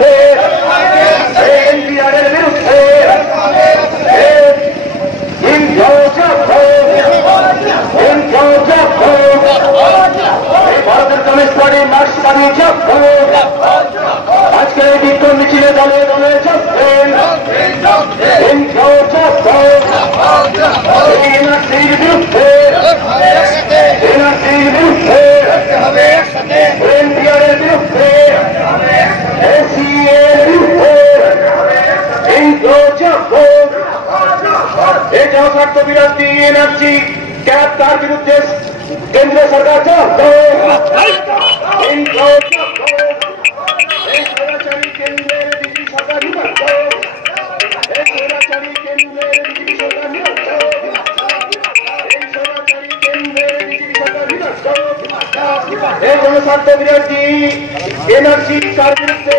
বিরুদ্ধে, এনপিআরের বিরুদ্ধে ভারতের কমিউনিস্ট পার্টি মার্ক্সবাদী আজকে এই বিক্ষোভ মিছিলে দলে দলে যাচ্ছেন এনআরসির বিরুদ্ধে, এনআরসির বিরুদ্ধে, এনপিআরের বিরুদ্ধে, এসিএর বিরুদ্ধে এই জনস্বার্থ বিরোধী এনআরসি ক্যাব তার বিরুদ্ধে কেন্দ্র সরকার কেন্দ্রের বিজেপি সরকার এই জনস্বার্থ বিরোধী এনআরসি তার বিরুদ্ধে